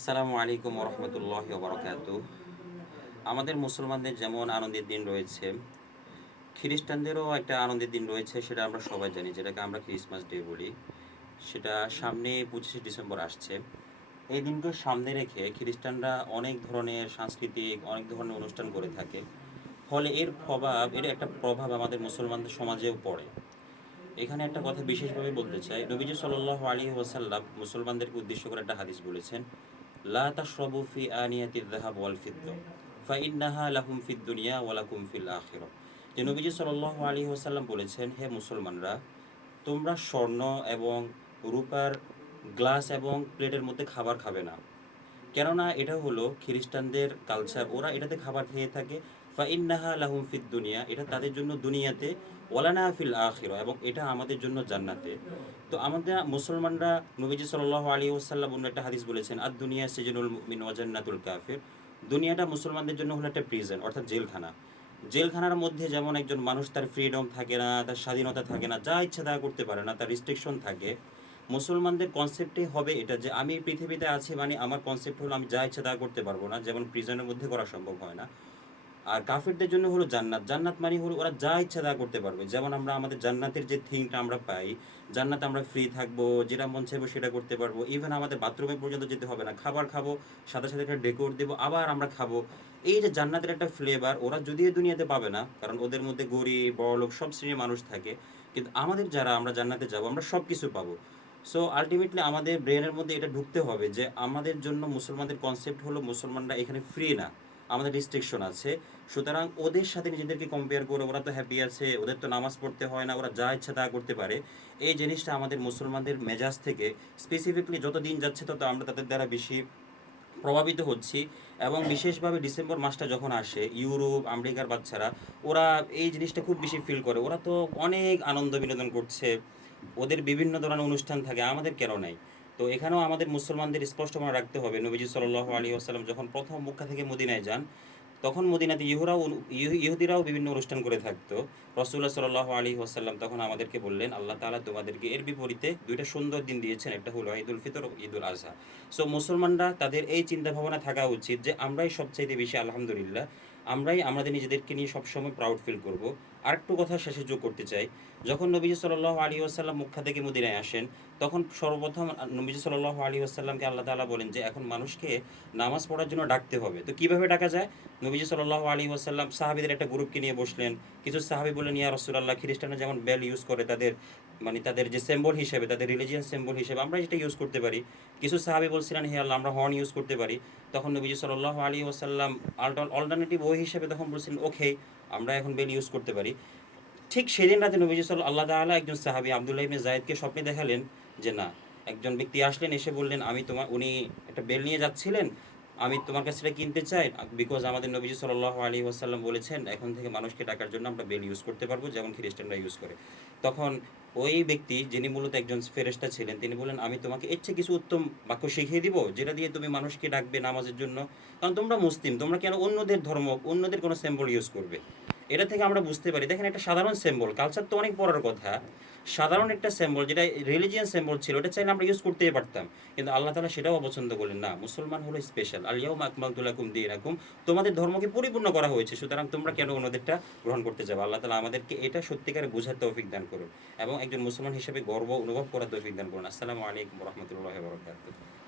আসসালামু আলাইকুম ওরহমতুল্লাহি ওবরাকাতুহু। আমাদের মুসলমানদের যেমন আনন্দের দিন রয়েছে, খ্রিস্টানদেরও একটা আনন্দের দিন রয়েছে, সেটা আমরা সবাই জানি, যেটাকে আমরা ক্রিসমাস ডে বলি। সেটা সামনে 25শে ডিসেম্বর আসছে। এই দিনকে সামনে রেখে খ্রিস্টানরা অনেক ধরনের সাংস্কৃতিক অনেক ধরনের অনুষ্ঠান করে থাকে। ফলে এর একটা প্রভাব আমাদের মুসলমানদের সমাজেও পড়ে। এখানে একটা কথা বিশেষভাবে বলতে চাই, নবীজি সাল্লাল্লাহু আলাইহি ওয়াসাল্লাম মুসলমানদেরকে উদ্দেশ্য করে একটা হাদিস বলেছেন, লা তাশরাবু ফি আনিয়াতিয যাহাব ওয়াল ফিদ্দা ফাইন্নাহা লাহুম ফিদ দুনিয়া ওয়া লাকুম ফিল আখিরাহ। যে নবীজি সাল্লাল্লাহু আলাইহি ওয়াসাল্লাম বলেছেন, হে মুসলমানরা, তোমরা স্বর্ণ এবং রূপার গ্লাস এবং প্লেটের মধ্যে খাবার খাবে না। কেননা এটা হলো খ্রিস্টানদের কালচার, ওরা এটাতে খাবার খেয়ে থাকে। ফাইন্নাহা লাহুম ফিদ দুনিয়া, এটা তাদের জন্য দুনিয়াতে, ওয়ালানা ফিল আখিরা, এবং এটা আমাদের জন্য জান্নাতে। তো আমাদের মুসলমানরা, নবীজি সাল্লাল্লাহু আলাইহি ওয়াসাল্লাম অন্য একটা হাদিস বলেছেন, আদ দুনিয়া সিজনুল মুমিন ওয়া জান্নাতুল কাফির। দুনিয়াটা মুসলমানদের জন্য হলো একটা প্রিজন, অর্থাৎ জেলখানা। জেলখানার মধ্যে যেমন একজন মানুষ তার ফ্রিডম থাকে না, তার স্বাধীনতা থাকে না, যা ইচ্ছা তা করতে পারে না, তার রিস্ট্রিকশন থাকে। মুসলমানদের কনসেপ্টই হবে এটা, যে আমি পৃথিবীতে আছি মানে আমার কনসেপ্ট হলো আমি যা ইচ্ছা তা করতে পারবো না, যেমন প্রিজনের মধ্যে করা সম্ভব হয় না। আর কাফিরদের জন্য হলো জান্নাত। জান্নাত মানে হলো ওরা যা ইচ্ছা তা করতে পারবে, যেমন আমরা আমাদের জান্নাতের যে থিংটা আমরা পাই, জান্নাতে আমরা ফ্রি থাকবো, যেটা মন চাইবো সেটা করতে পারবো, ইভেন আমাদের বাথরুমে পর্যন্ত যেতে হবে না, খাবার খাবো, সাথে সাথে একটা ডেকোর দেবো, আবার আমরা খাবো। এই যে জান্নাতের একটা ফ্লেভার ওরা যদিও দুনিয়াতে পাবে না, কারণ ওদের মধ্যে গরিব বড়লোক সব শ্রেণীর মানুষ থাকে, কিন্তু আমাদের যারা আমরা জান্নাতে যাব আমরা সব কিছু পাবো। সো আলটিমেটলি আমাদের ব্রেনের মধ্যে এটা ঢুকতে হবে যে আমাদের জন্য মুসলমানদের কনসেপ্ট হলো মুসলমানরা এখানে ফ্রি না, আমাদের রিস্ট্রিকশন আছে। সুতরাং ওদের সাথে নিজেদেরকে কম্পেয়ার করে ওরা তো হ্যাপি আছে, ওদের তো নামাজ পড়তে হয় না, ওরা যা ইচ্ছা তা করতে পারে, এই জিনিসটা আমাদের মুসলমানদের মেজাজ থেকে স্পেসিফিকলি যত দিন যাচ্ছে তত আমরা তাদের দ্বারা বেশি প্রভাবিত হচ্ছি। এবং বিশেষভাবে ডিসেম্বর মাসটা যখন আসে, ইউরোপ আমেরিকার বাচ্চারা ওরা এই জিনিসটা খুব বেশি ফিল করে, ওরা তো অনেক আনন্দ বিনোদন করছে, ওদের বিভিন্ন ধরনের অনুষ্ঠান থাকে, আমাদের কেন নাই? তো এখানেও আমাদের মুসলমানদের স্পষ্ট মনে রাখতে হবে, নবীজি সাল্লাল্লাহু আলাইহি ওয়াসাল্লাম যখন প্রথম মক্কা থেকে মদিনায় যান, তখন মদিনাতে ইহুদিরাও বিভিন্ন অনুষ্ঠান করে থাকতো। রাসূলুল্লাহ সাল্লাল্লাহু আলাইহি ওয়াসাল্লাম তখন আমাদেরকে বললেন, আল্লাহ তাআলা তোমাদেরকে এর বিপরীতে দুইটা সুন্দর দিন দিয়েছেন, একটা হলো ঈদুল ফিতর ও ঈদুল আজহা। সো মুসলমানরা তাদের এই চিন্তা ভাবনা থাকা উচিত যে আমরাই সবচাইতে বেশি আলহামদুলিল্লাহ, আমরাই আমাদের নিজেদেরকে নিয়ে সবসময় প্রাউড ফিল করব। আরেকটু কথা শেষে যোগ করতে চাই, যখন নবীজি সাল্লাল্লাহু আলাইহি ওয়াসাল্লাম মক্কা থেকে মদিনায় আসেন, তখন সর্বপ্রথম নবীজি সাল্লাল্লাহু আলাইহি ওয়াসাল্লামকে আল্লাহ তাআলা বলেন যে এখন মানুষকে নামাজ পড়ার জন্য ডাকতে হবে। তো কিভাবে ডাকা যায়? নবীজি সাল্লাল্লাহু আলাইহি ওয়াসাল্লাম সাহাবীদের একটা গ্রুপকে নিয়ে বসলেন। কিছু সাহাবী বললেন, ইয়া রাসূলুল্লাহ, খ্রিস্টানরা যেমন বেল ইউজ করে তাদের, মানে তাদের যে সিম্বল হিসেবে, তাদের রিলিজিয়াস সিম্বল হিসেবে আমরা যেটা ইউজ করতে পারি। কিছু সাহাবী বলছিলেন, হে আল্লাহ, আমরা হর্ন ইউজ করতে পারি। তখন নবীজি সাল্লাল্লাহু আলাইহি ওয়াসাল্লাম অল্টারনেটিভ ওয়ে হিসেবে তখন বলছিলেন, ওকে, আমরা এখন বেল ইউজ করতে পারি। ঠিক সেদিন রাতে নবীজি আল্লাহ তাআলা একজন সাহাবী আব্দুল্লাহ ইবনে যায়েদকে স্বপ্নে দেখালেন যে না, একজন ব্যক্তি আসলেন, এসে বললেন, উনি একটা বেল নিয়ে যাচ্ছিলেন, আমি তোমার কাছে এটা কিনতে চাই, বিকজ আমাদের নবীজি সাল্লাল্লাহু আলাইহি ওয়াসাল্লাম বলেছেন এখন থেকে মানুষকে ডাকার জন্য আমরা বেল ইউজ করতে পারবো, যেমন খ্রিস্টানরা ইউজ করে। তখন ওই ব্যক্তি, যিনি মূলত একজন ফেরেশতা ছিলেন, তিনি বললেন, আমি তোমাকে এর চেয়ে কিছু উত্তম বাক্য শিখিয়ে দিব যেটা দিয়ে তুমি মানুষকে ডাকবে নামাজের জন্য, কারণ তোমরা মুসলিম, তোমরা কেন অন্যদের ধর্ম, অন্যদের কোনো সিম্বল ইউজ করবে? এটা থেকে আমরা বুঝতে পারি, দেখেন, একটা সাধারণ সিম্বল, কালচার তো অনেক পরের কথা, সাধারণ একটা সিম্বল যেটা রিলিজিয়ান সিম্বল ছিল, ওটা চাইলে আমরা ইউজ করতেই পারতাম, কিন্তু আল্লাহ তাআলা সেটাও অপছন্দ করলেন না। মুসলমান হলো স্পেশাল, আল ইয়াউমা আকমালতু লাকুম দীনাকুম, তোমাদের ধর্মকে পরিপূর্ণ করা হয়েছে, সুতরাং তোমরা কেন অন্যদেরটা গ্রহণ করতে যাবে? আল্লাহ তাআলা আমাদেরকে এটা সত্যিকারে বোঝার তৌফিক দান করুন এবং একজন মুসলমান হিসেবে গর্ব অনুভব করার তৌফিক দান করুন। আসসালামু আলাইকুম ওয়া রাহমাতুল্লাহি ওয়া বারাকাতুহু।